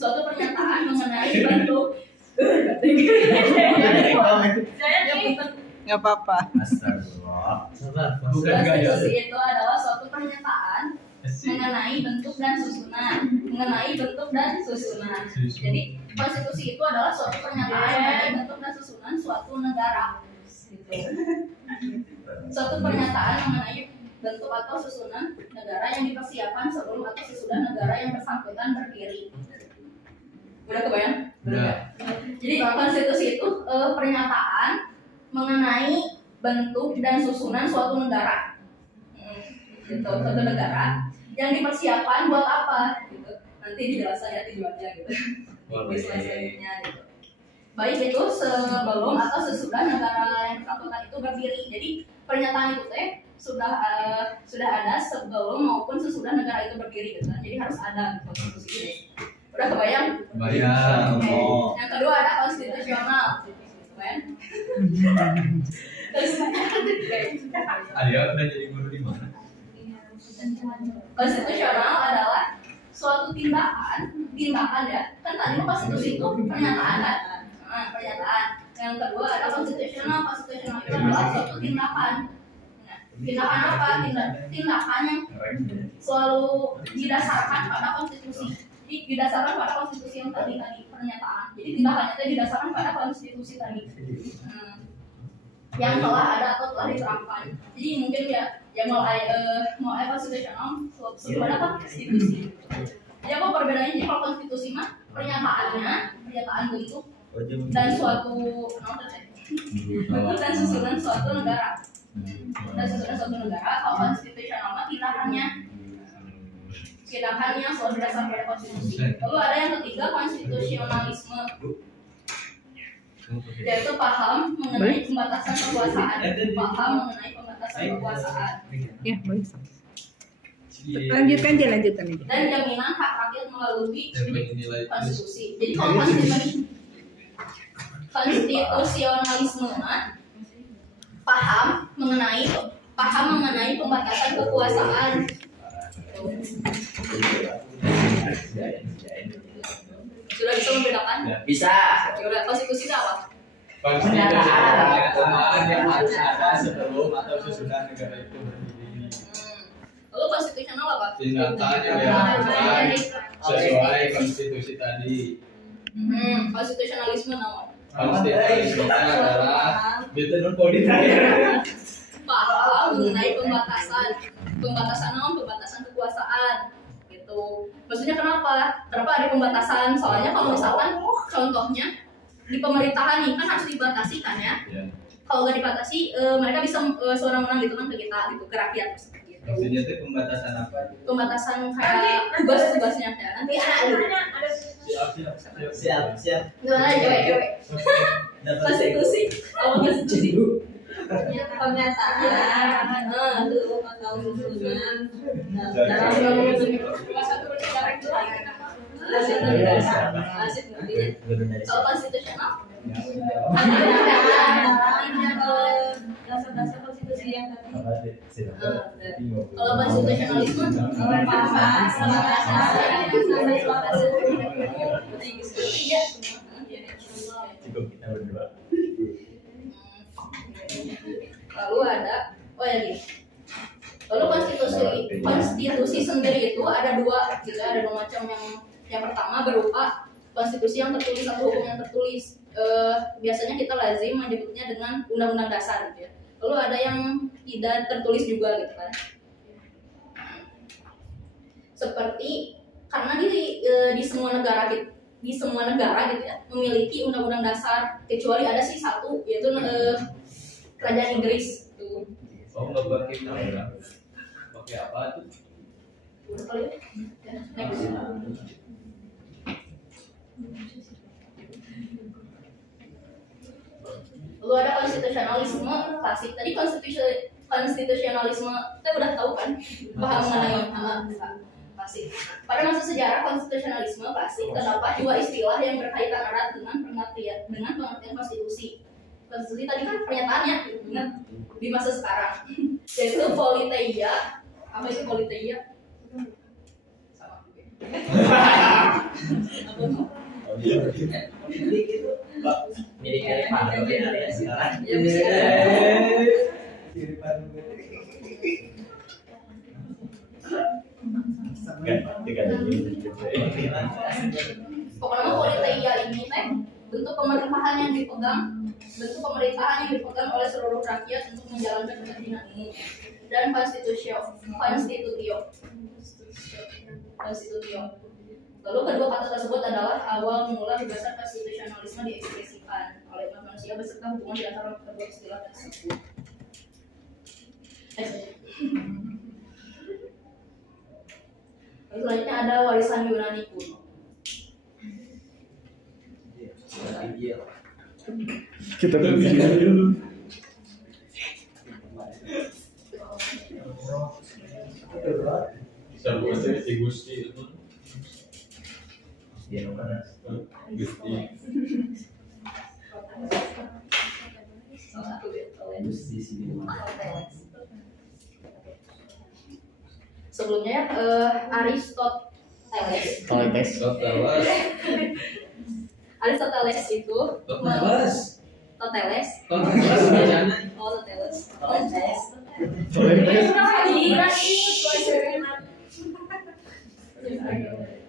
suatu pernyataan mengenai bentuk Nggak apa-apa. Astagfirullah. konstitusi itu adalah suatu pernyataan mengenai bentuk dan susunan. Jadi konstitusi itu adalah suatu pernyataan mengenai bentuk dan susunan suatu negara. Gitu. Suatu pernyataan mengenai bentuk atau susunan negara yang dipersiapkan sebelum atau sesudah negara yang bersangkutan berdiri. Udah kebayang? Udah. Jadi konstitusi itu pernyataan mengenai bentuk dan susunan suatu negara. Gitu, suatu negara yang dipersiapkan buat apa? Gitu. Nanti dijelaskan ya tujuannya gitu. Selanjutnya gitu. Baik itu sebelum atau sesudah negara yang bersangkutan itu berdiri. Jadi pernyataan itu sudah ada sebelum maupun sesudah negara itu berdiri gitu. Jadi harus ada gitu, konstitusi ini. Udah kebayang? Bayang. Okay. Yang kedua ada konstitusional. Alia udah jadi guru di mana? Konstitusional adalah suatu tindakan ya. Kan tadi konstitusi itu pernyataan kan? Pernyataan. Yang kedua ada konstitusional itu adalah suatu tindakan. Tindakan apa? Tindakan yang selalu didasarkan pada konstitusi. Jadi didasarkan pada konstitusi yang tadi pernyataan. Jadi tindakannya itu didasarkan pada konstitusi tadi. Yang telah ada atau telah diterapkan. Jadi mungkin ya yang mau konstitusional sebelum ada konstitusi. Jadi apa perbedaannya? Jadi kalau konstitusi mah pernyataan bentuk dan suatu bentuk dan susunan suatu negara. Kalau konstitusional mah tindakannya selalu berdasarkan pada konstitusi. Lalu ada yang ketiga konstitusionalisme, yaitu paham mengenai pembatasan kekuasaan. Ya, boleh. Lanjutkan aja. Dan jaminan hak rakyat melalui konstitusi. Jadi kalau konstitusionalisme paham mengenai pembatasan kekuasaan. Sudah bisa membedakan? Bisa. Sudah konstitusi itu apa? Pernyataan yang harus ada sebelum atau sesudah negara itu berdiri. Lalu konstitusional apa? Tindakan yang dilakukan sesuai konstitusi tadi. Konstitusionalisme nama. Konstitusi adalah betul politik. Paham mengenai pembatasan kekuasaan gitu. Maksudnya kenapa ada pembatasan? Soalnya kalau misalkan contohnya di pemerintahan nih kan harus dibatasi kan ya. Kalau nggak dibatasi mereka bisa sewenang-wenang gitu kan ke kita gitu, ke rakyat gitu. Maksudnya itu pembatasan apa? Pembatasan kayak tugas-tugasnya ya. Nanti Siap. gimana cewek? Konstitusi. Konstitusi. Pernyataan atau susunan kalau konstitusional dasar-dasar konstitusi yang tadi. kalau konstitusionalisme Cukup kita berdua. lalu ada lalu konstitusi sendiri itu ada dua gitu, ada dua macam. Yang pertama berupa konstitusi yang tertulis atau hukum yang tertulis. Biasanya kita lazim menyebutnya dengan undang-undang dasar gitu ya. Lalu ada yang tidak tertulis juga gitu kan. Seperti karena di semua negara gitu ya memiliki undang-undang dasar, kecuali ada sih satu yaitu kerajaan Inggris tuh. Oh, nggak pakai kamera. Pakai apa tuh? Udah kali ya. Next. Lalu ada konstitusionalisme klasik. Tadi konstitusionalisme kita udah tahu kan, paham mengenai klasik. Pada masa sejarah konstitusionalisme klasik terdapat dua istilah yang berkaitan erat dengan pengertian konstitusi. Konstitusi tadi kan pernyataannya ingat di masa sekarang, yaitu politeia. Apa itu politeia? Sama. Mirip-mirip Pak. Ya bisa. Pokoknya politia ini teh bentuk pemerintahan yang dipegang oleh seluruh rakyat untuk menjalankan kepentingan umum dan konstitutio. Lalu kedua kata tersebut adalah awal mula dasar konstitusionalisme diekspresikan oleh manusia beserta hubungan di antara kedua istilah tersebut. Lalu selanjutnya ada warisan Yunani kuno. Kita berbicara dulu. Bisa buat si Gusti itu. Gusti. Sebelumnya Aristoteles itu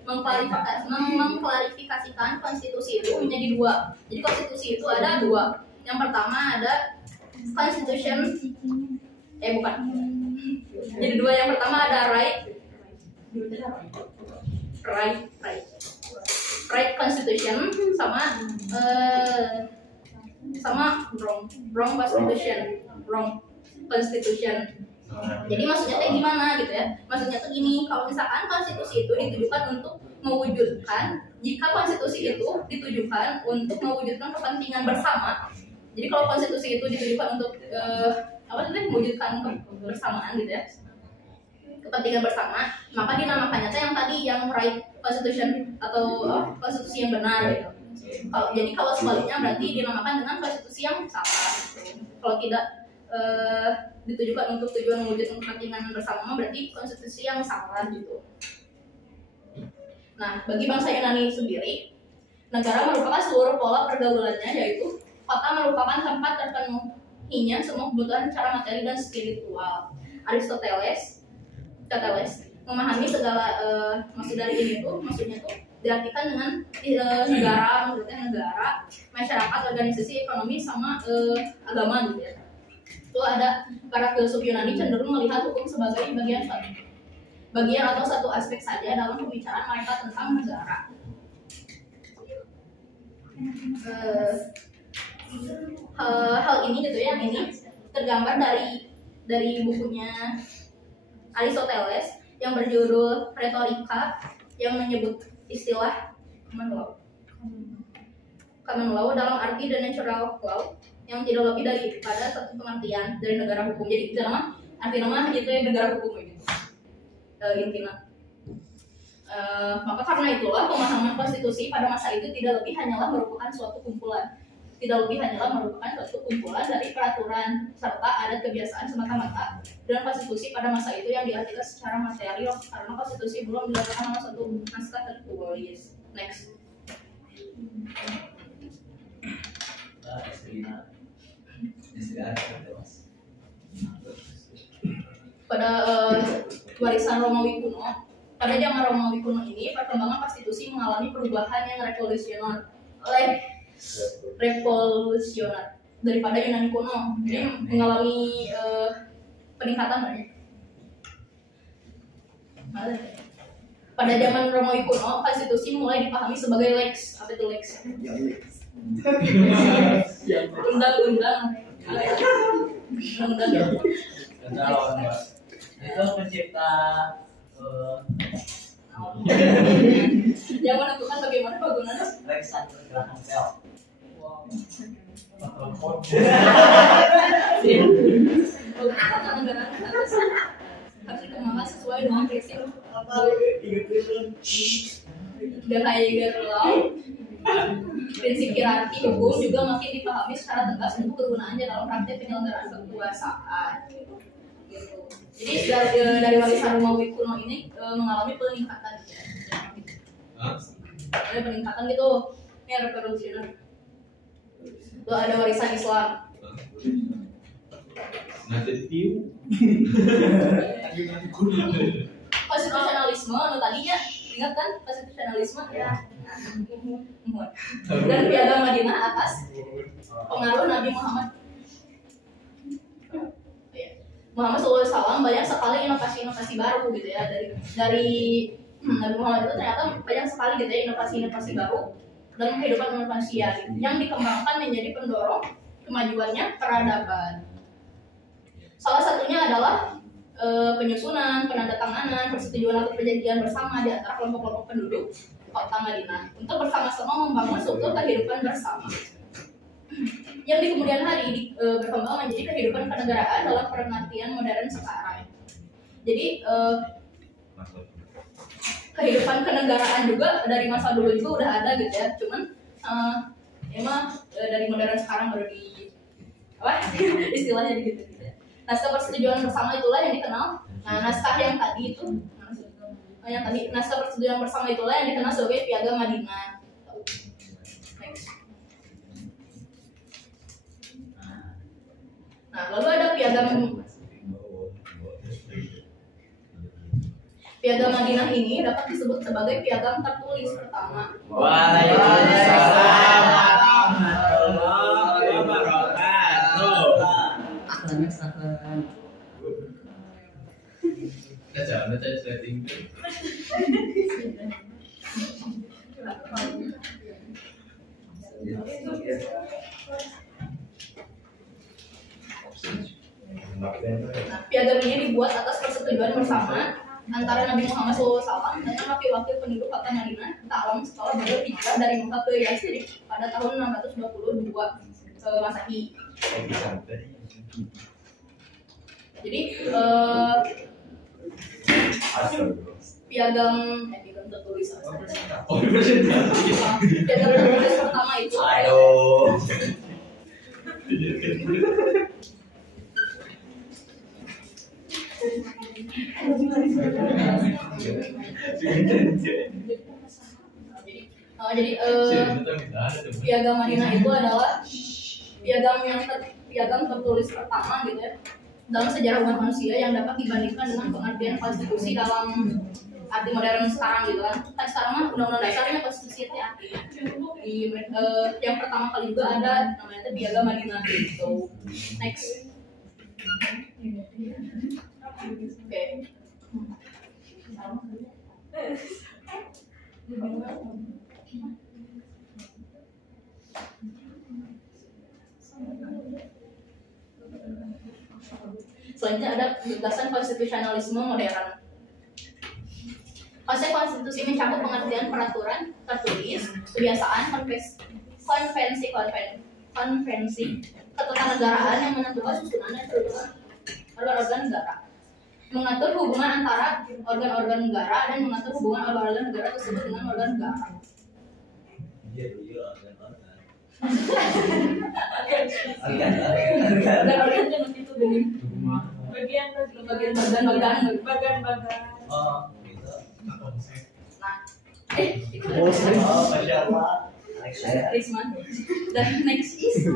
mengklarifikasikan konstitusi itu menjadi dua. Jadi konstitusi itu ada dua. Yang pertama ada constitution, bukan. Jadi dua, yang pertama ada right constitution sama wrong constitution. Jadi maksudnya tuh gimana gitu ya? Maksudnya tuh gini, kalau misalkan konstitusi itu ditujukan untuk mewujudkan, jika konstitusi itu ditujukan untuk mewujudkan kepentingan bersama. Jadi kalau konstitusi itu ditujukan untuk mewujudkan kebersamaan gitu ya, kepentingan bersama, maka dinamakannya yang tadi yang right constitution atau konstitusi yang benar gitu. Kalau sebaliknya berarti dinamakan dengan konstitusi yang salah. Kalau tidak ditujukan untuk tujuan mewujudkan kepentingan bersama, berarti konstitusi yang salah gitu. Nah, bagi bangsa Yunani sendiri, negara merupakan seluruh pola pergaulannya, yaitu kota merupakan tempat terpenuhinya semua kebutuhan secara materi dan spiritual. Aristoteles memahami segala maksud dari ini tuh, maksudnya tuh diartikan dengan negara, masyarakat, organisasi ekonomi sama agama gitu ya. Itu ada para filsuf Yunani cenderung melihat hukum sebagai bagian atau satu aspek saja dalam pembicaraan mereka tentang negara. Hal ini gitu ya, ini tergambar dari bukunya Aristoteles yang berjudul Retorika, yang menyebut istilah common law dalam arti the natural law yang tidak lebih daripada satu pengertian dari negara hukum. Jadi itu artinya gitu ya, negara hukum gitu. Intinya. Maka karena itulah pemahaman konstitusi pada masa itu tidak lebih hanyalah merupakan suatu kumpulan dari peraturan serta adat kebiasaan semata-mata, dan konstitusi pada masa itu yang diartikan secara materi karena konstitusi belum dilakukan oleh satu naskah tertulis. Next. Pada warisan Romawi kuno, pada zaman Romawi kuno ini perkembangan konstitusi mengalami perubahan yang revolusioner daripada Yunani kuno. Jadi mengalami peningkatan banyak. Pada zaman Romawi kuno, konstitusi mulai dipahami sebagai lex. Apa itu lex? Undang-undang. Itu pencipta yang menentukan bagaimana penggunaan Alexander Graham Bell. Harus dikembangkan sesuai dengan prinsip The Higher Law. Prinsip hierarki hukum juga makin dipahami secara tegas untuk kegunaannya dalam praktek penyelenggaraan kekuasaan. Jadi dari warisan Romawi kuno ini mengalami peningkatan. Ada peningkatan gitu. Ini ada revolusioner. Tuh ada warisan Islam. Nanti tiu. Konstitusionalisme, tadinya ingat kan konstitusionalisme ya. Dan piagam Madinah atas pengaruh Nabi Muhammad. Muhammad SAW banyak sekali inovasi-inovasi baru gitu ya dari Nabi Muhammad itu ternyata banyak sekali gitu ya inovasi-inovasi baru dalam kehidupan manusia gitu, yang dikembangkan menjadi pendorong kemajuannya peradaban. Salah satunya adalah penyusunan, penandatanganan, persetujuan atau perjanjian bersama di antara kelompok-kelompok penduduk kota Madinah untuk bersama-sama membangun struktur kehidupan bersama yang di kemudian hari berkembang menjadi kehidupan kenegaraan dalam pengertian modern sekarang. Jadi kehidupan kenegaraan juga dari masa dulu juga udah ada gitu ya, cuman emang dari modern sekarang baru di apa istilahnya gitu. Naskah persetujuan bersama itulah yang dikenal. Naskah yang tadi itu, naskah persetujuan bersama itulah yang dikenal sebagai Piagam Madinah. Nah, lalu ada Piagam Madinah ini dapat disebut sebagai piagam tertulis pertama. Waalaikumsalam warahmatullahi wabarakatuh. Jangan saya setting. Nah, piagam ini dibuat atas persetujuan bersama antara Nabi Muhammad SAW dengan wakil-wakil penduduk kota Madinah dalam sekolah baru hijrah dari Mekah ke Yatsrib pada tahun 622 Masehi. Jadi piagam tertulis piagam tertulis pertama itu jadi piagam Madinah itu adalah piagam tertulis pertama gitu ya dalam sejarah umat manusia yang dapat dibandingkan dengan pengertian konstitusi dalam arti modern sekarang gitu kan. Kan sekarang mah undang-undang dasarnya konstitusi itu artinya. Yang pertama kali juga ada namanya Piagam Madinah gitu. Next. Oke. Selanjutnya ada gagasan konstitusionalisme modern. Konsep konstitusi mencakup pengertian peraturan tertulis, kebiasaan, konvensi ketatanegaraan yang menentukan susunan dan kedudukan organ-organ negara, mengatur hubungan antara organ-organ negara dan mengatur hubungan organ-organ negara tersebut dengan organ negara. Organ-organ jenis itu bagian Risma. Dan next is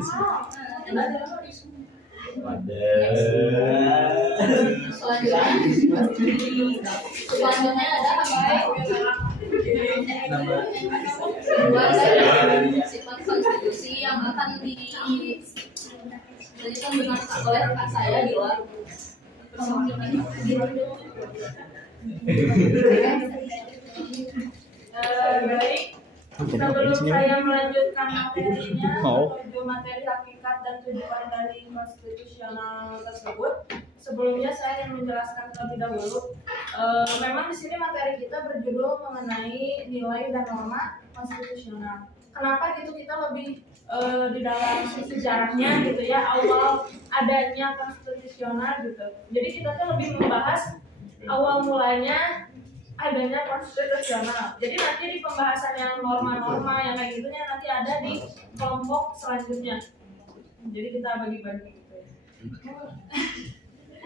selanjutnya ada sifat konstitusi yang akan dijadikan dengan oleh rekan saya di luar. Baik, sebelum saya melanjutkan materinya, menuju materi hakikat dan tujuan dari konstitusional tersebut, sebelumnya saya ingin menjelaskan terlebih dahulu. Memang di sini materi kita berjudul mengenai nilai dan norma konstitusional. Kenapa gitu kita lebih di dalam sejarahnya gitu ya, awal adanya konstitusional gitu. Jadi kita tuh lebih membahas awal mulanya adanya konstitusional. Jadi nanti di pembahasan yang norma-norma yang kayak gitunya nanti ada di kelompok selanjutnya. Jadi kita bagi-bagi gitu ya.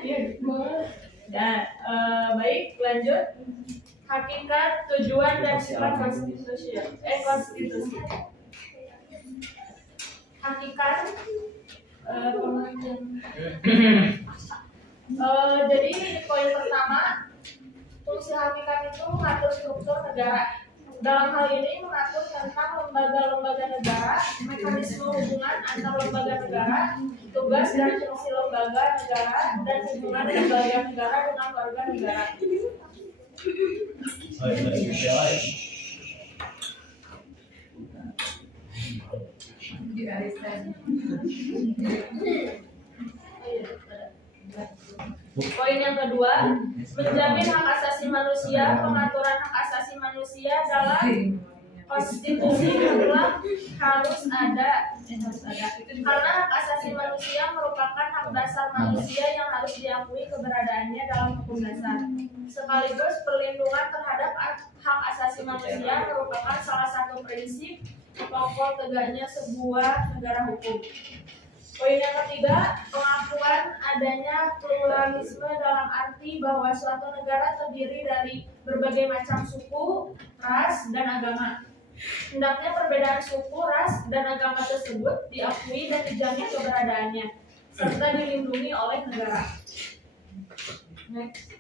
Iya. Dan baik, lanjut. Hakikat, tujuan dan sifat konstitusi. Konstitusi. Hakikat jadi poin pertama, fungsi hakikat itu mengatur struktur negara. Dalam hal ini mengatur tentang lembaga-lembaga negara, mekanisme hubungan antar lembaga negara, tugas dan fungsi lembaga negara, dan hubungan lembaga negara dengan warga negara. Poin yang kedua, menjamin hak asasi manusia. Pengaturan hak asasi manusia dalam konstitusi mutlak harus ada, karena hak asasi manusia merupakan hak dasar manusia yang harus diakui keberadaannya dalam hukum dasar. Sekaligus perlindungan terhadap hak asasi manusia merupakan salah satu prinsip pokok tegaknya sebuah negara hukum. Poin yang ketiga, pengakuan adanya pluralisme dalam arti bahwa suatu negara terdiri dari berbagai macam suku, ras, dan agama. Hendaknya perbedaan suku, ras, dan agama tersebut diakui dan dijamin keberadaannya, serta dilindungi oleh negara. Next.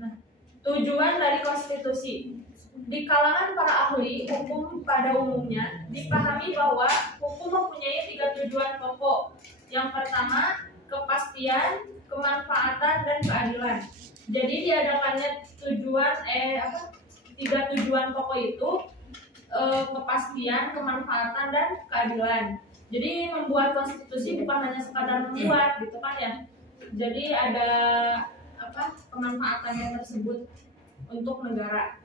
Nah, tujuan dari konstitusi. Di kalangan para ahli hukum pada umumnya dipahami bahwa hukum mempunyai 3 tujuan pokok. Yang pertama, kepastian, kemanfaatan, dan keadilan. Jadi diadakannya tujuan 3 tujuan pokok itu kepastian, kemanfaatan, dan keadilan. Jadi membuat konstitusi bukan hanya sekadar membuat gitu kan ya. Jadi ada kemanfaatannya tersebut untuk negara.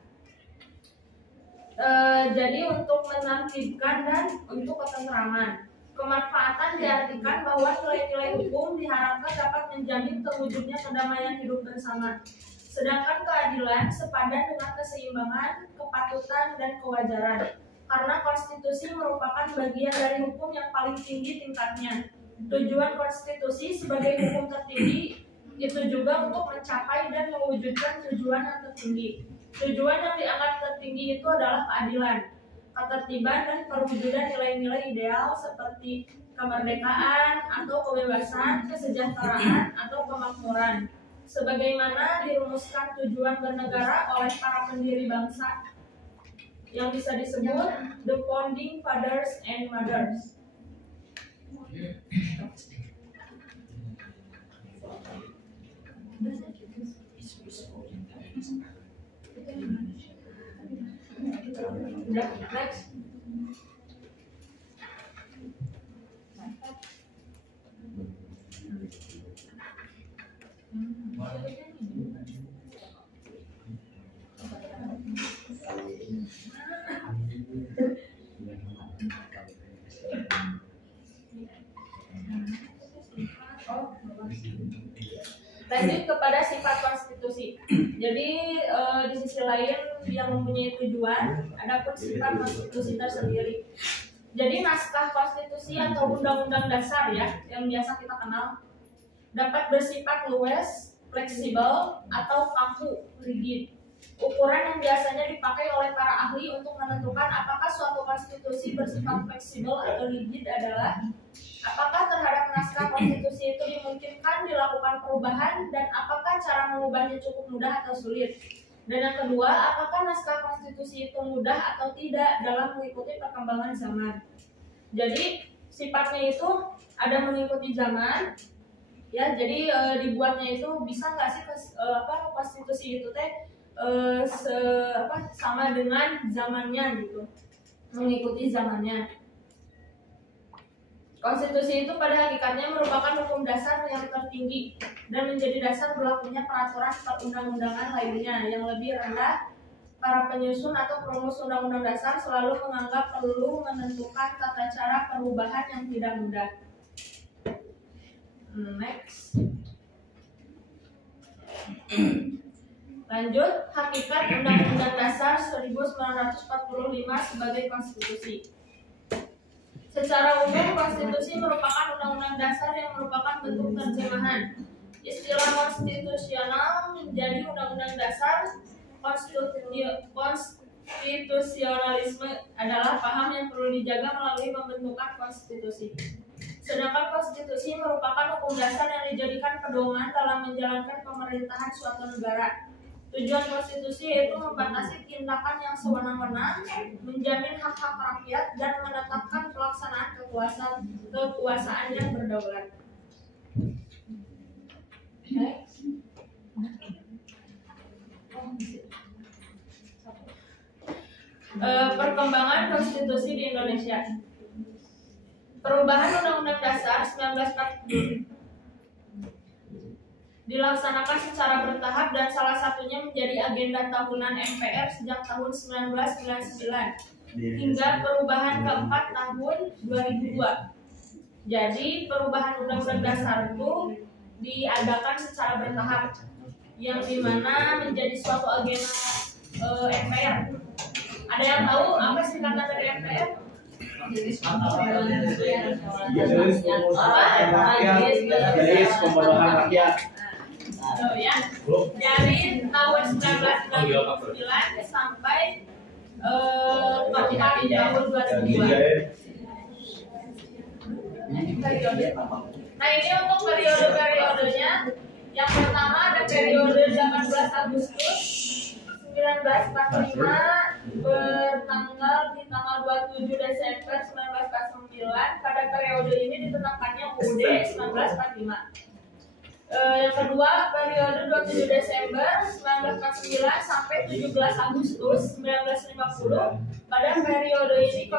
Jadi untuk menertibkan dan untuk ketentraman. Kemanfaatan diartikan bahwa nilai-nilai hukum diharapkan dapat menjamin terwujudnya kedamaian hidup bersama. Sedangkan keadilan sepadan dengan keseimbangan, kepatutan, dan kewajaran. Karena konstitusi merupakan bagian dari hukum yang paling tinggi tingkatnya. Tujuan konstitusi sebagai hukum tertinggi itu juga untuk mencapai dan mewujudkan tujuan yang tertinggi. Tujuan yang dianggap tertinggi itu adalah keadilan, ketertiban, dan perwujudan nilai-nilai ideal seperti kemerdekaan atau kebebasan, kesejahteraan, atau kemakmuran. Sebagaimana dirumuskan tujuan bernegara oleh para pendiri bangsa yang bisa disebut the founding fathers and mothers. Next. Lanjut kepada sifat konstitusi. Jadi di sisi lain yang mempunyai tujuan, adapun sifat konstitusi tersendiri. Jadi naskah konstitusi atau undang-undang dasar ya, yang biasa kita kenal, dapat bersifat luwes, fleksibel, atau kaku, rigid. Ukuran yang biasanya dipakai oleh para ahli untuk menentukan apakah suatu konstitusi bersifat fleksibel atau rigid adalah apakah terhadap naskah konstitusi itu dimungkinkan dilakukan perubahan dan apakah cara mengubahnya cukup mudah atau sulit. Dan yang kedua, apakah naskah konstitusi itu mudah atau tidak dalam mengikuti perkembangan zaman. Jadi sifatnya itu ada mengikuti zaman, ya. Jadi dibuatnya itu bisa nggak sih konstitusi itu sama dengan zamannya gitu, mengikuti zamannya. Konstitusi itu pada hakikatnya merupakan hukum dasar yang tertinggi dan menjadi dasar berlakunya peraturan perundang-undangan lainnya yang lebih rendah. Para penyusun atau perumus undang-undang dasar selalu menganggap perlu menentukan tata cara perubahan yang tidak mudah. Next. Lanjut, hakikat Undang-Undang Dasar 1945 sebagai konstitusi. Secara umum, konstitusi merupakan undang-undang dasar yang merupakan bentuk terjemahan Istilah konstitusional menjadi undang-undang dasar. Konstitusionalisme adalah paham yang perlu dijaga melalui pembentukan konstitusi. Sedangkan konstitusi merupakan hukum dasar yang dijadikan pedoman dalam menjalankan pemerintahan suatu negara. Tujuan konstitusi yaitu membatasi tindakan yang sewenang-wenang, menjamin hak-hak rakyat, dan menetapkan pelaksanaan kekuasaan yang berdaulat. Perkembangan konstitusi di Indonesia. Perubahan Undang-Undang Dasar 1945 dilaksanakan secara bertahap dan salah satunya menjadi agenda tahunan MPR sejak tahun 1999 hingga perubahan keempat tahun 2002. Jadi perubahan Undang-Undang Dasar itu diadakan secara bertahap yang dimana menjadi suatu agenda MPR. Ada yang tahu apa singkatan dari MPR? Majelis Pemulihan Rakyat. Oh ya. Dari tahun 1999 sampai keempat tahun 2002. Nah ini untuk periode-periodenya. Yang pertama ada periode 18 Agustus 1945 bertanggal di tanggal 27 Desember 1949. Pada periode ini ditetapkannya UUD 1945. Yang kedua periode 27 Desember 1949 sampai 17 Agustus 1950. Pada periode ini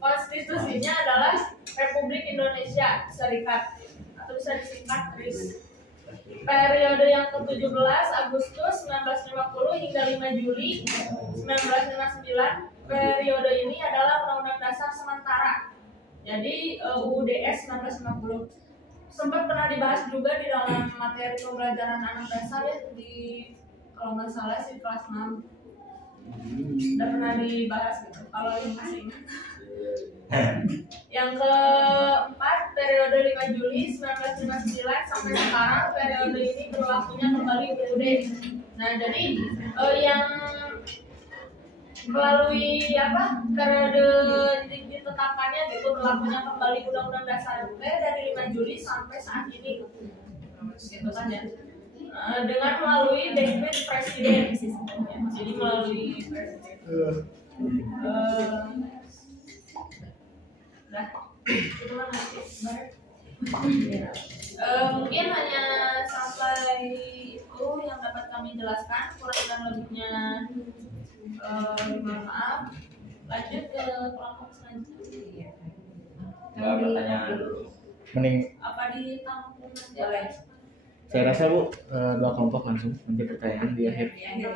konstitusinya adalah Republik Indonesia Serikat atau bisa disingkat RIS. Periode yang ke-17 Agustus 1950 hingga 5 Juli 1959. Periode ini adalah Undang-Undang Dasar sementara. Jadi UUDS 1950. Sempat pernah dibahas juga di dalam materi pembelajaran anak dasar ya, di kalau nggak salah sih kelas 6. Udah pernah dibahas gitu. Kalau yang masih ingat. Yang keempat periode 5 Juli 1959 sampai sekarang periode ini berlakunya kembali UUD. Nah jadi yang melalui periode ditetapkannya gitu berlakunya kembali Undang-Undang Dasar dari 5 Juli sampai saat ini gitu kan ya. Dengan melalui dekret presiden, jadi melalui presiden. Nah, itu kan nanti mungkin hanya sampai itu yang dapat kami jelaskan, kurang dan lebihnya mohon maaf. Lanjut ke kelompok selanjutnya. Pertanyaan dulu. Mending Apa ditampung nanti? saya rasa Bu, dua kelompok langsung nanti pertanyaan di akhir. Di akhir.